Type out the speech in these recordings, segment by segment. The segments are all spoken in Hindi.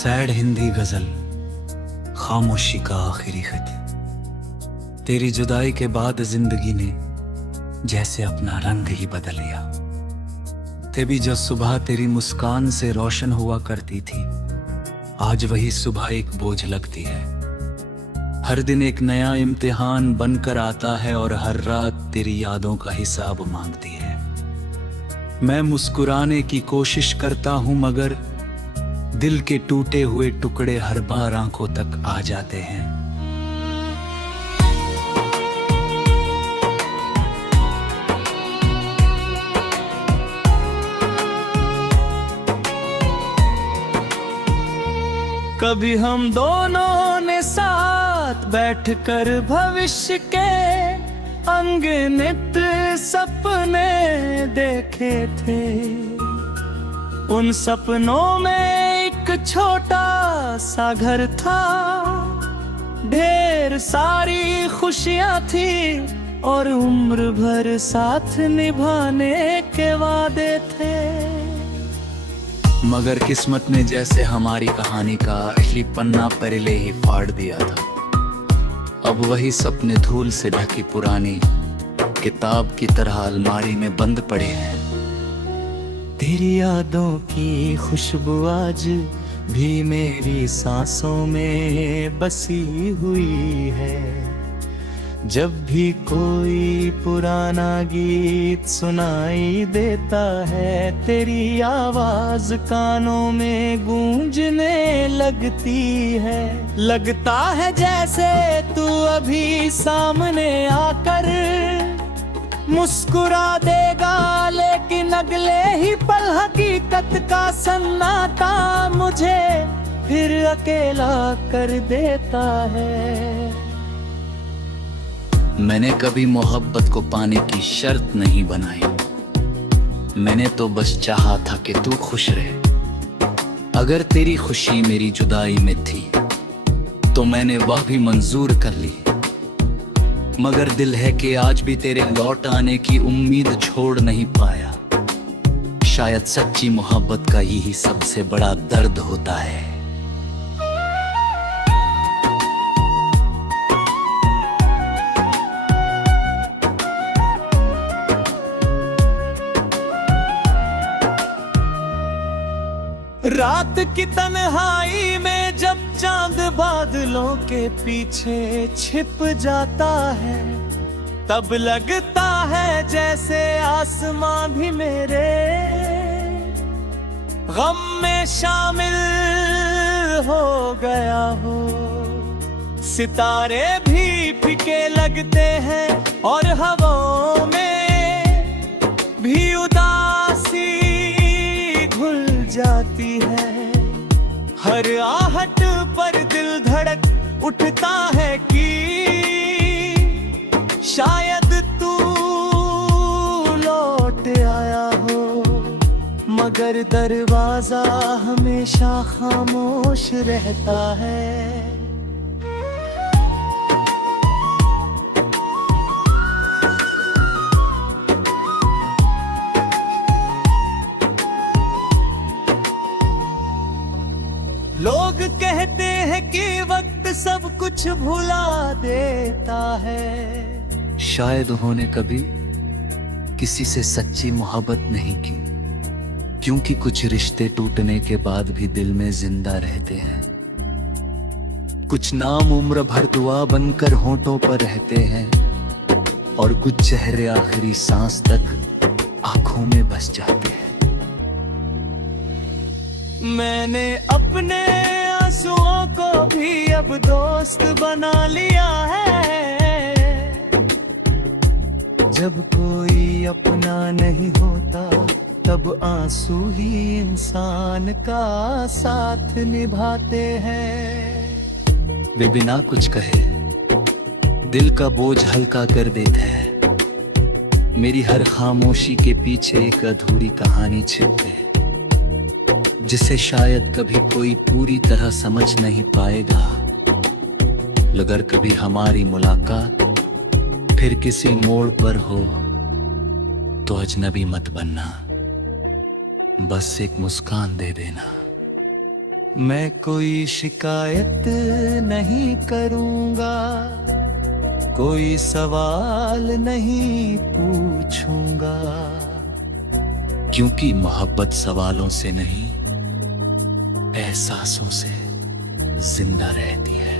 सैड हिंदी गजल, खामोशी का आखिरी खत। तेरी जुदाई के बाद जिंदगी ने जैसे अपना रंग ही बदल लिया। तभी जो सुबह तेरी मुस्कान से रोशन हुआ करती थी, आज वही सुबह एक बोझ लगती है। हर दिन एक नया इम्तिहान बनकर आता है और हर रात तेरी यादों का हिसाब मांगती है। मैं मुस्कुराने की कोशिश करता हूं, मगर दिल के टूटे हुए टुकड़े हर बार आंखों तक आ जाते हैं। कभी हम दोनों ने साथ बैठकर भविष्य के अनगिनत सपने देखे थे। उन सपनों में एक छोटा सा घर था, ढेर सारी खुशियां थी और उम्र भर साथ निभाने के वादे थे। मगर किस्मत ने जैसे हमारी कहानी का असली पन्ना पहले ही फाड़ दिया था। अब वही सपने धूल से ढकी पुरानी किताब की तरह अलमारी में बंद पड़े हैं। तेरी यादों की खुशबू आज भी मेरी सांसों में बसी हुई है। जब भी कोई पुराना गीत सुनाई देता है, तेरी आवाज कानों में गूंजने लगती है। लगता है जैसे तू अभी सामने आकर मुस्कुरा देगा, लेकिन अगले ही पल हकीकत का सन्नाटा मुझे फिर अकेला कर देता है। मैंने कभी मोहब्बत को पाने की शर्त नहीं बनाई। मैंने तो बस चाहा था कि तू खुश रहे। अगर तेरी खुशी मेरी जुदाई में थी तो मैंने वह भी मंजूर कर ली। मगर दिल है कि आज भी तेरे लौट आने की उम्मीद छोड़ नहीं पाया। शायद सच्ची मोहब्बत का यही सबसे बड़ा दर्द होता है। रात की तन्हाई में जब चांद बादलों के पीछे छिप जाता है, तब लगता है जैसे आसमां भी मेरे गम में शामिल हो गया हो। सितारे भी फीके लगते हैं और हवाओं में भी उदासी घुल जाती है। हर आहट पर दिल धड़क उठता है कि शायद तू लौट आया हो। मगर दरवाजा हमेशा खामोश रहता है। लोग कहते हैं कि वक्त सब कुछ भुला देता है। शायद उन्होंने कभी किसी से सच्ची मोहब्बत नहीं की, क्योंकि कुछ रिश्ते टूटने के बाद भी दिल में जिंदा रहते हैं। कुछ नाम उम्र भर दुआ बनकर होठों पर रहते हैं और कुछ चेहरे आखिरी सांस तक आंखों में बस जाते हैं। मैंने अपने आंसुओं को भी अब दोस्त बना लिया है। जब कोई अपना नहीं होता, तब आंसू ही इंसान का साथ निभाते हैं। वे बिना कुछ कहे दिल का बोझ हल्का कर देते हैं। मेरी हर खामोशी के पीछे एक अधूरी कहानी छिपी है, जिसे शायद कभी कोई पूरी तरह समझ नहीं पाएगा। अगर कभी हमारी मुलाकात फिर किसी मोड़ पर हो, तो अजनबी मत बनना, बस एक मुस्कान दे देना। मैं कोई शिकायत नहीं करूंगा, कोई सवाल नहीं पूछूंगा, क्योंकि मोहब्बत सवालों से नहीं, एहसासों से जिंदा रहती है।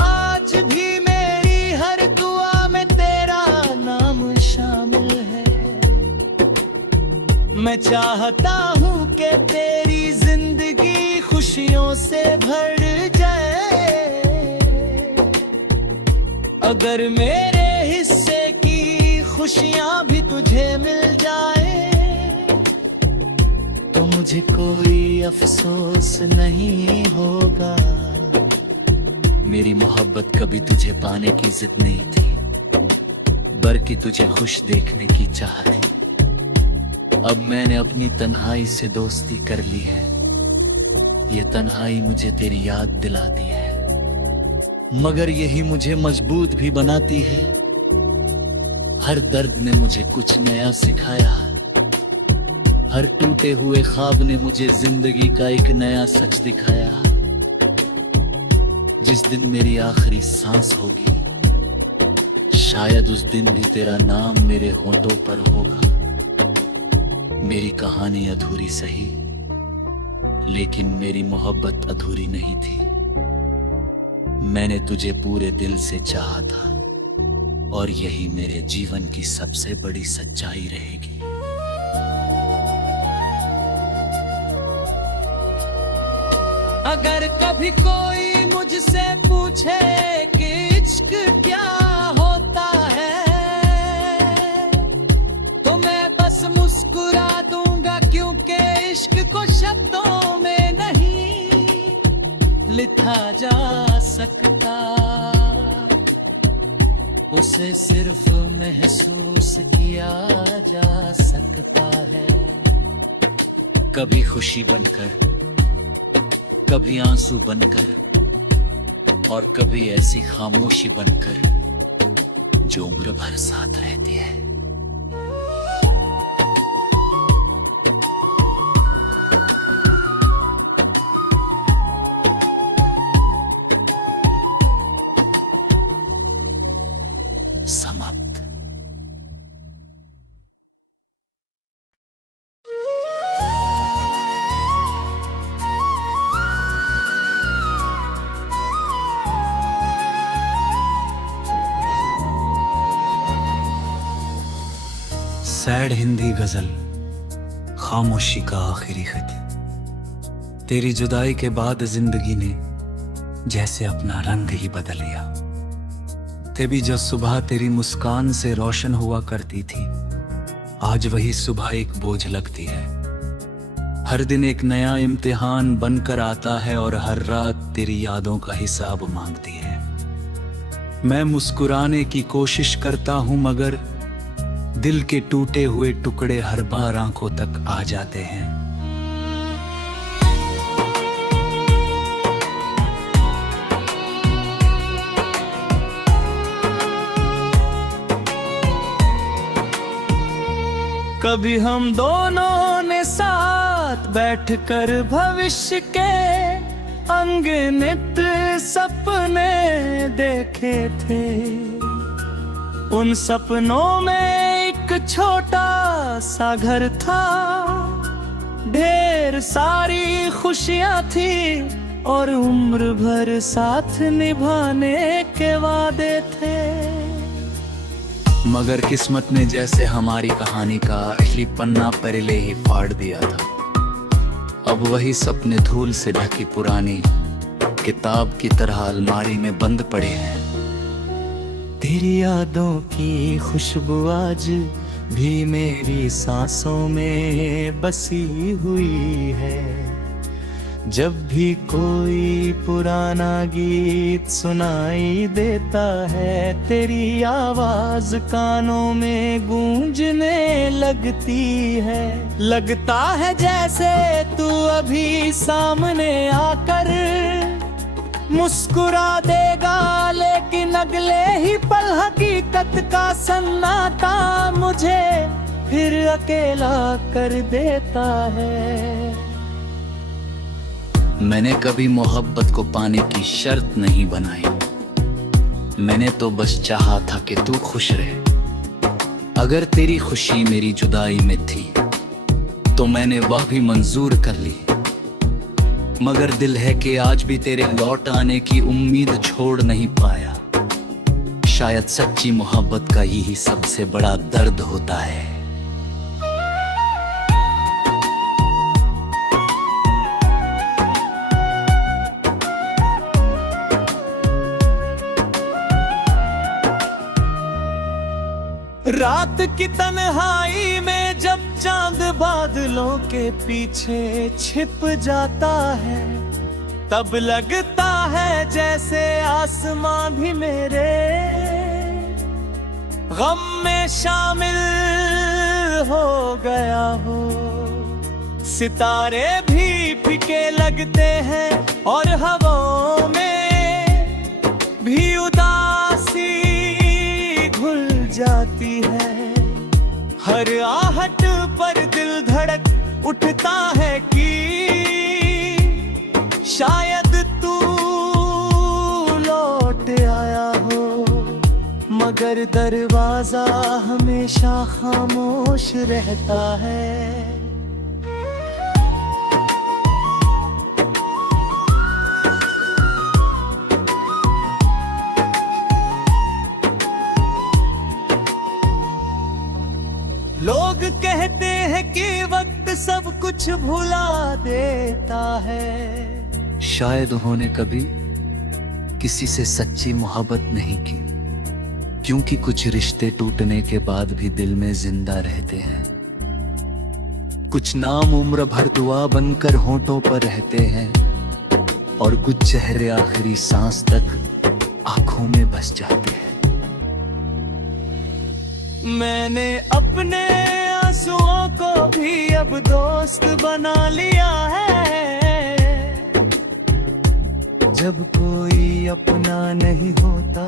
आज भी मेरी हर दुआ में तेरा नाम शामिल है। मैं चाहता हूँ कि तेरी जिंदगी खुशियों से भर जाए। अगर मेरे हिस्से की खुशियाँ भी तुझे मिल जाए तो मुझे कोई अफसोस नहीं होगा। मेरी मोहब्बत कभी तुझे पाने की जिद नहीं थी, बल्कि तुझे खुश देखने की चाह थी। अब मैंने अपनी तन्हाई से दोस्ती कर ली है। ये तन्हाई मुझे तेरी याद दिलाती है, मगर यही मुझे मजबूत भी बनाती है। हर दर्द ने मुझे कुछ नया सिखाया, हर टूटे हुए ख्वाब ने मुझे जिंदगी का एक नया सच दिखाया। जिस दिन मेरी आखिरी सांस होगी, शायद उस दिन भी तेरा नाम मेरे होठों पर होगा। मेरी कहानी अधूरी सही, लेकिन मेरी मोहब्बत अधूरी नहीं थी। मैंने तुझे पूरे दिल से चाहा था, और यही मेरे जीवन की सबसे बड़ी सच्चाई रहेगी। अगर कभी कोई मुझसे पूछे कि इश्क क्या होता है, तो मैं बस मुस्कुरा दूंगा, क्योंकि इश्क को शब्दों में नहीं लिखा जा सकता। उसे सिर्फ महसूस किया जा सकता है। कभी खुशी बनकर, कभी आंसू बनकर, और कभी ऐसी खामोशी बनकर जो उम्र भर साथ रहती है। समाप्त। सैड हिंदी गजल, खामोशी का आखिरी खत। तेरी जुदाई के बाद जिंदगी ने जैसे अपना रंग ही बदल लिया। तभी जो सुबह तेरी मुस्कान से रोशन हुआ करती थी, आज वही सुबह एक बोझ लगती है। हर दिन एक नया इम्तिहान बनकर आता है, और हर रात तेरी यादों का हिसाब मांगती है। मैं मुस्कुराने की कोशिश करता हूं, मगर दिल के टूटे हुए टुकड़े हर बार आंखों तक आ जाते हैं। कभी हम दोनों ने साथ बैठकर भविष्य के अनगिनत सपने देखे थे। उन सपनों में एक छोटा सा घर था, ढेर सारी खुशियां थी, और उम्र भर साथ निभाने के वादे थे। मगर किस्मत ने जैसे हमारी कहानी का असली पन्ना पहले ही फाड़ दिया था। अब वही सपने धूल से ढकी पुरानी किताब की तरह अलमारी में बंद पड़े हैं। तेरी यादों की खुशबू आज भी मेरी सांसों में बसी हुई है। जब भी कोई पुराना गीत सुनाई देता है, तेरी आवाज कानों में गूंजने लगती है। लगता है जैसे तू अभी सामने आकर मुस्कुरा देगा लेकिन अगले ही पल हकीकत का सन्नाटा मुझे फिर अकेला कर देता है। मैंने कभी मोहब्बत को पाने की शर्त नहीं बनाई, मैंने तो बस चाहा था कि तू खुश रहे। अगर तेरी खुशी मेरी जुदाई में थी तो मैंने वह भी मंजूर कर ली, मगर दिल है कि आज भी तेरे लौट आने की उम्मीद छोड़ नहीं पाया। शायद सच्ची मोहब्बत का यही सबसे बड़ा दर्द होता है। रात की तन्हाई में जब चांद बादलों के पीछे छिप जाता है, तब लगता है जैसे आसमां भी मेरे गम में शामिल हो गया हो। सितारे भी फीके लगते हैं और हवाओं में भी उदासी घुल जाती है। हर आहट पर दिल धड़क उठता है कि शायद तू लौट आया हो, मगर दरवाजा हमेशा खामोश रहता है। लोग कहते हैं कि वक्त सब कुछ भुला देता है। शायद उन्होंने कभी किसी से सच्ची मोहब्बत नहीं की, क्योंकि कुछ रिश्ते टूटने के बाद भी दिल में जिंदा रहते हैं। कुछ नाम उम्र भर दुआ बनकर होठों पर रहते हैं और कुछ चेहरे आखिरी सांस तक आंखों में बस जाते हैं। मैंने अपने आंसुओं को भी अब दोस्त बना लिया है। जब कोई अपना नहीं होता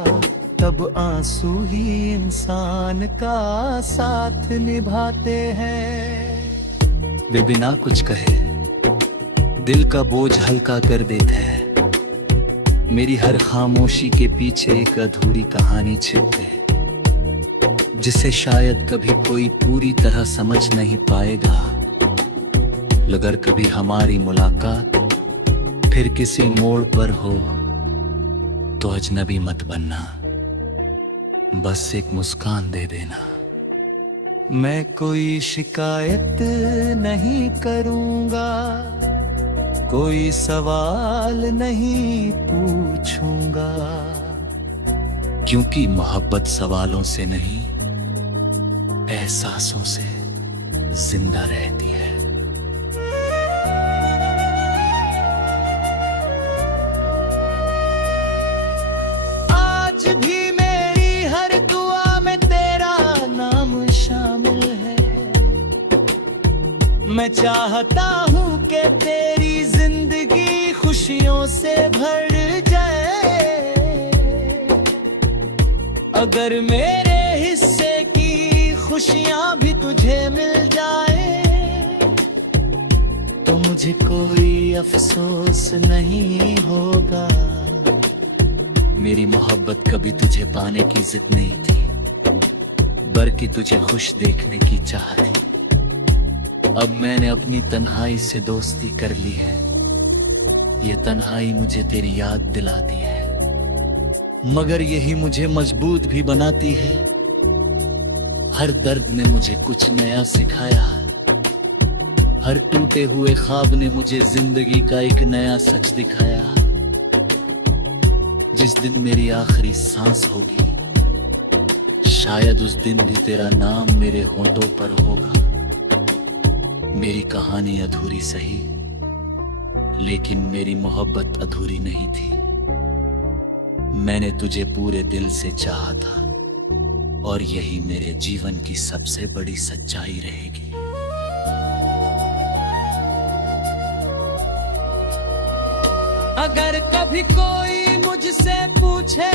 तब आंसू ही इंसान का साथ निभाते हैं। वे बिना कुछ कहे दिल का बोझ हल्का कर देते हैं। मेरी हर खामोशी के पीछे एक अधूरी कहानी छिपते है, जिसे शायद कभी कोई पूरी तरह समझ नहीं पाएगा। अगर कभी हमारी मुलाकात फिर किसी मोड़ पर हो तो अजनबी मत बनना, बस एक मुस्कान दे देना। मैं कोई शिकायत नहीं करूंगा, कोई सवाल नहीं पूछूंगा, क्योंकि मोहब्बत सवालों से नहीं एहसासों से जिंदा रहती है। आज भी मेरी हर दुआ में तेरा नाम शामिल है। मैं चाहता हूँ कि तेरी जिंदगी खुशियों से भर जाए। अगर मेरे हिस्से की खुशियां भी तुझे मिल जाए तो मुझे कोई अफसोस नहीं होगा। मेरी मोहब्बत कभी तुझे पाने की जिद नहीं थी, बल्कि तुझे खुश देखने की चाह थी। अब मैंने अपनी तन्हाई से दोस्ती कर ली है। ये तन्हाई मुझे तेरी याद दिलाती है, मगर यही मुझे मजबूत भी बनाती है। हर दर्द ने मुझे कुछ नया सिखाया, हर टूटे हुए ख्वाब ने मुझे जिंदगी का एक नया सच दिखाया। जिस दिन मेरी आखिरी सांस होगी, शायद उस दिन भी तेरा नाम मेरे होठों पर होगा। मेरी कहानी अधूरी सही, लेकिन मेरी मोहब्बत अधूरी नहीं थी। मैंने तुझे पूरे दिल से चाहा था और यही मेरे जीवन की सबसे बड़ी सच्चाई रहेगी। अगर कभी कोई मुझसे पूछे